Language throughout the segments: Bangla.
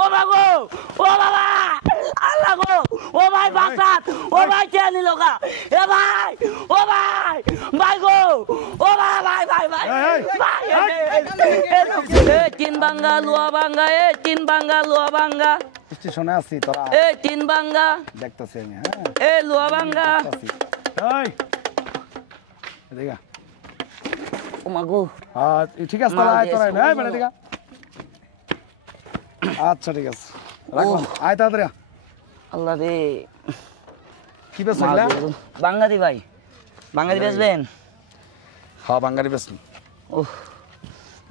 ও মাগো ও বাবা আল্লাহ গো ও ভাই বাসাত ও ভাই কে নিল গা এ ভাই ও ভাই ভাই গো ও ভাই ভাই ভাই ভাই ভাই এ তিন বাঙ্গা লুয়া বাঙ্গা এ তিন বাঙ্গা লুয়া বাঙ্গা স্টেশনে আছি তোরা এ তিন বাঙ্গা দেখতেছি আমি এ লুয়া বাঙ্গা এই এদিকে ও মাগো ঠিক আছে তোরা এই বেটা দিগা আচ্ছা ঠিক আছে রাখো আয় তাড়াতাড়ি আল্লাহ রে কি বেচলা বাঙ্গারি ভাই বাঙ্গারি বেচবেন হ্যাঁ বাঙ্গারি বেচবো ও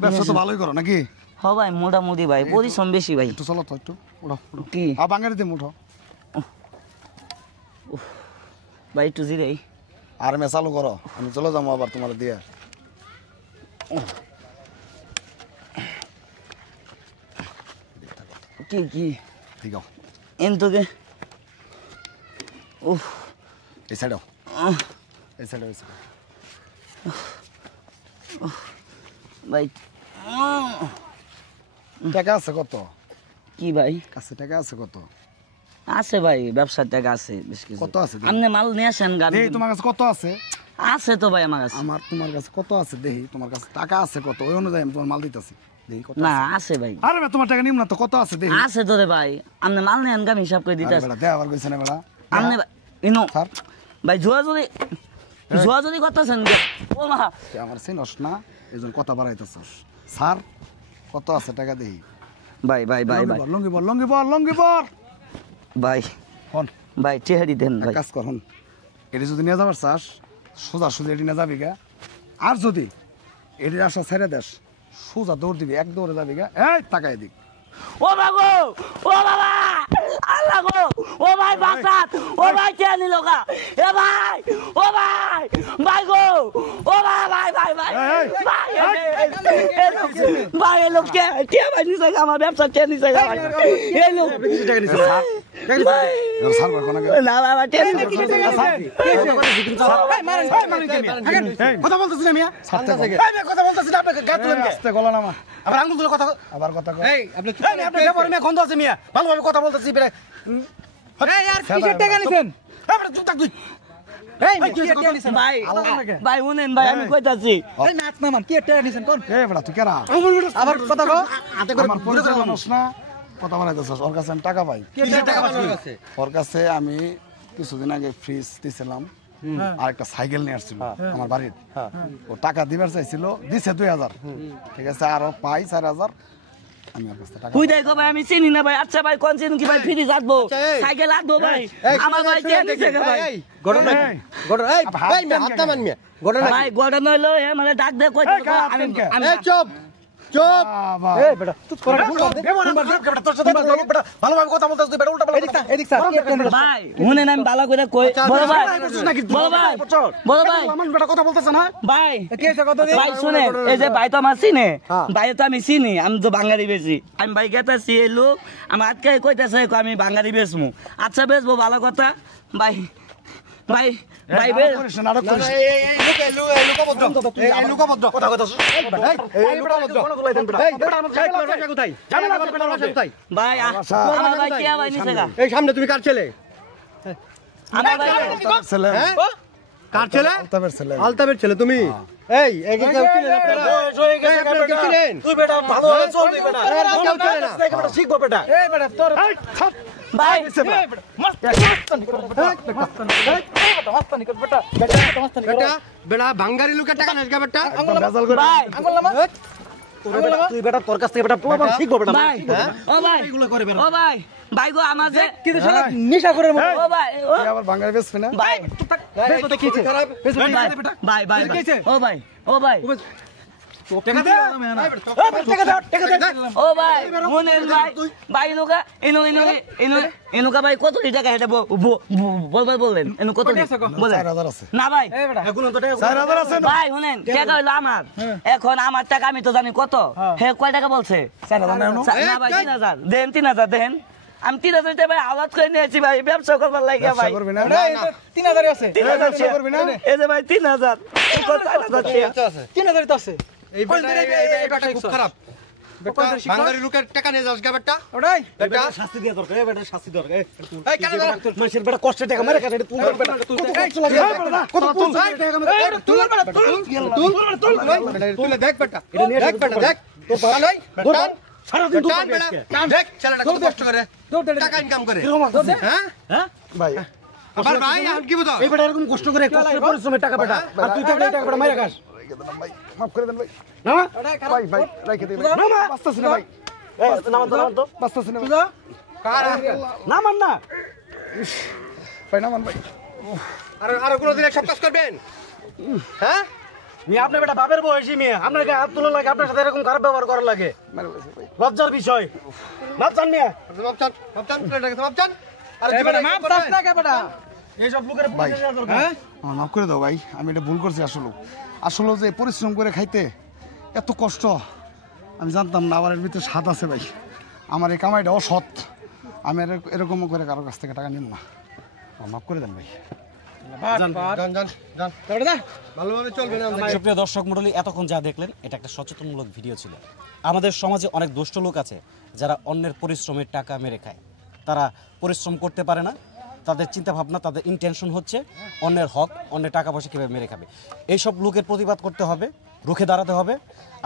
ব্যবসা তো ভালোই করো নাকি হ্যাঁ ভাই মোটামুটি ভাই পরিশ্রম বেশি ভাই একটু চলো তো একটু উঠো কি বাঙ্গারি দিয়ে উঠো ভাই একটু জিরাই আর মে চালু করো আমি চলে যাবো আবার তোমার দিয়ে কি কি ঠিক আছে এনতোকে উফ এই সাইডও এই সাইডও ভাই টাকা আছে কত কি ভাই কাছে টাকা আছে কত আছে ভাই ব্যবসার টাকা আছে বেশ কিছু কত আছে আপনি মাল নিয়ে আসেন গাড়ি দেখি তোমার কাছে কত আছে আছে তো ভাই আমার কাছে আমার তোমার কাছে কত আছে দেখি তোমার কাছে টাকা আছে কত ওই অনুযায়ী আমি তোমার মাল দিতেছি দেখি কত না আছে ভাই আরে ভাই তোমার টাকা নিম না তো কত আছে দেখি আছে তো রে ভাই আপনি মাল নেন আমি হিসাব করে দিতে বেটা দে আবার কইছ না বেটা আপনি ইনো স্যার ভাই জুয়া যদি করতেছেন ও মা আমার চিনস না এইজন কথা বাড়াইতেছস স্যার কত আছে টাকা দেখি ভাই ভাই ভাই ভাই লঙ্গি বল ভাই হন ভাই চেহারি দেন ভাই কাজ কর হন এটি যদি নিয়ে যাবার চাস সোজা এটি নিয়ে যাবি গা আর যদি এটির আশা ছেড়ে দেস সোজা দৌড় দিবি এক দৌড়ে যাবি গা এই তাকাই দিক ও মাগো ও বাবা আল্লাহ গো ও ভাই বাসাত ও ভাই কে নিল গা এ ভাই ও ভাই ভাই গো ও ভাই ভাই ভাই ভাই ভাই এ লোক কে ভাই নিছে আমার ব্যবসা কে নিছে গা ভাই এই লোক টাকা নিছে স্যার বল কোন না বাবা কে নিছে কথা বলতেছ না মিয়া সাথে কথা বলতেছ না আপনাকে গাত তুলেন আস্তে গলা নামা আবার আঙ্গুল তুলে কথা আবার কথা কই এই আপনি ব্যাপারে মিয়া গন্ধ আছে মিয়া ভালোভাবে কথা বলতেছি বেরে এই यार কিসের টাকা নিছেন আবার চুপ থাক তুই এই কি টাকা নিছেন ভাই ভাই শুনেন ভাই আমি কইতাছি এই নাচ না মান কি টাকা নিছেন কোন এই বড়া তুই কেরা আবার কথা কও আতে করে আমার পরিচয় মানুষ না কথা বানাইতেছস ওর কাছে আমি টাকা পাই কি টাকা পাইছিস ওর কাছে আমি কিছুদিন আগে ফ্রিজ দিছিলাম আর একটা সাইকেল নিয়ে আসছিল আমার বাড়ির ও টাকা দিবার চাইছিল দিছে 2000 ঠিক আছে আর পাই 4000 আমি ওর কাছে টাকা কই দেখো ভাই আমি চিনি না ভাই আচ্ছা ভাই কোন চিনি কি ভাই ফ্রি যাবো সাইকেল আদবো ভাই আমার ভাই কে নিছে গা ভাই ঘটনা এই ভাই মে হাত মান মে ঘটনা ভাই গড়ন হইলো এ মানে ডাক দে কই আমি এই চুপ চুপ এই বেটা তুই করে বেটা তোর সাথে বেটা ভালোভাবে কথা বলতেছ তুই বেটা উল্টা পাল্টা এদিক স্যার ভাই শুনেন আমি ভালো করে কই বড় ভাই বড় ভাই আমার বেটা কথা বলতেছ না ভাই কি আছে কত ভাই শুনে এই যে ভাই তো আমার চিনে ভাই তো আমি চিনি আমি তো বাঙালি বেশি আমি ভাই গেতাছি এই লোক আমার আজকে কইতাছে আমি বাঙালি বেচমু আচ্ছা বেচবো ভালো কথা ভাই ভাই ভাই বেশ নাটক করিস এই লুকাবদ্ধ কথা কথা এই লুকাবদ্ধ এই বেটা আমার টাকা কোথায় জানেন আমার বেটা কোথায় ভাই আমার ভাই কে ভাই নিছে গা এই সামনে তুমি কার ছেলে আমার ভাই ছেলে কার ছেলে আলতাফের ছেলে আলতাফের ছেলে তুমি এই একে কেউ ছিলেন আপনারা ছিলেন তুই বেটা ভালো হয়ে চল তুই বেটা কেউ ছিলেন না বেটা শিখবো বেটা এই বেটা তোর ভাই বেটা বেটা ভাঙ্গারি লোকের টাকা নেস বেটা ভাই তুই বেটা তোর কাছ থেকে বেটা প্রমাণ শিখবো বেটা ভাই ও ভাই ও ভাই ভাই গো আমার যে কিন্তু শালা নিশা করে ও ভাই তুই আবার বাঙালি বেচবি না ভাই বেটা কি খারাপ ভাই ভাই ও ভাই ও ভাই টাকা দে টাকা দে ও ভাই মনের ভাই ভাই এনুকা ভাই কত টাকা হেঁটে বলবেন এনু কত বলেন 4000 আছে না ভাই এখন তো টাকা 4000 আছে না ভাই শুনেন টাকা হইলো আমার এখন আমার টাকা আমি তো জানি কত হে কয় টাকা বলছে 4000 না ভাই 3000 দেন 3000 দেন আমি 3000 টাকা ভাই আওয়াজ করে নিয়েছি ভাই ব্যবসা করবার লাগে ভাই করবি না 3000 আছে 3000 করবি না এই যে ভাই 3000 3000 তো আছে এই বেটা খুব খারাপ বাঙালি লোকের টাকা নিয়ে যাস গা বেটা ওটাই বেটা শাস্তি দিয়া দরকার বেটা শাস্তি দরকার এই কেন মানুষের বেটা কষ্টের টাকা মেরে কাটে তুই বেটা কত লাগে কত তুল টাকা মেরে তুল তুল দেখ বেটা এটা নিয়ে দেখ বেটা দেখ তোর বাবা নাই বেটা সারা দিন টান বেটা দেখ ছেলেটা কত কষ্ট করে টাকা ইনকাম করে হ্যাঁ হ্যাঁ ভাই আবার ভাই আর কি বুঝো এই বেটা এরকম কষ্ট করে কষ্টের পরিশ্রমের টাকা বেটা আর তুই টাকা টাকা বেটা মেরে খাস ভাই মাফ করে দেন ভাই না ভাই ভাই রেখে দিন বাস্তাছি না ভাই এই নাম তো বাস্তাছি না না মান না ভাই না মান ভাই আর কোন দিন সব কাজ করবেন হ্যাঁ মি আপনার বেটা বাপের বয়সী মেয়ে আপনার গায়ে হাত তোলা লাগে আপনার সাথে এরকম খারাপ ব্যবহার করা লাগে মেরে বসে ভাই লজ্জার বিষয় মাপ চান মিয়া মাপচান ছেলেটাকে মাপচান আর মাপ চাস না কে বেটা এইসব লোকের ভাই পুলিশে যাওয়া দরকার আমার মাফ করে দাও ভাই আমি এটা ভুল করছি আসলে যে পরিশ্রম করে খাইতে এত কষ্ট আমি জানতাম না। আমার এর ভিতরে স্বাদ আছে ভাই। আমার এই কামাইটা অসৎ। আমি এরকম করে কারো কাছ থেকে টাকা নিব না। মাফ করে দেন ভাই। ভালোভাবে চলবে না সুপ্রিয় দর্শক মণ্ডলী, এতক্ষণ যা দেখলেন এটা একটা সচেতনমূলক ভিডিও ছিল। আমাদের সমাজে অনেক দুষ্ট লোক আছে যারা অন্যের পরিশ্রমের টাকা মেরে খায়। তারা পরিশ্রম করতে পারে না, তাদের চিন্তা ভাবনা, তাদের ইন্টেনশন হচ্ছে অন্যের হক, অন্যের টাকা পয়সা কীভাবে মেরে খাবে। এইসব লোকের প্রতিবাদ করতে হবে, রুখে দাঁড়াতে হবে।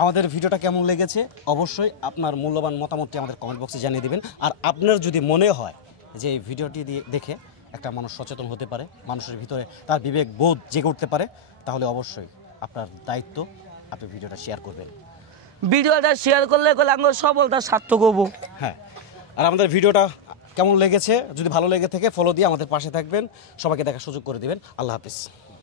আমাদের ভিডিওটা কেমন লেগেছে অবশ্যই আপনার মূল্যবান মতামতটি আমাদের কমেন্ট বক্সে জানিয়ে দেবেন। আর আপনার যদি মনে হয় যে এই ভিডিওটি দেখে একটা মানুষ সচেতন হতে পারে, মানুষের ভিতরে তার বিবেক বোধ জেগে উঠতে পারে, তাহলে অবশ্যই আপনার দায়িত্ব আপনি ভিডিওটা শেয়ার করবেন। ভিডিওটা শেয়ার করলে আঙ্গুর সফলতা সার্থক হবো। হ্যাঁ, আর আমাদের ভিডিওটা কেমন লেগেছে যদি ভালো লেগে থাকে ফলো দিয়ে আমাদের পাশে থাকবেন, সবাইকে দেখার সুযোগ করে দিবেন। আল্লাহ হাফিজ।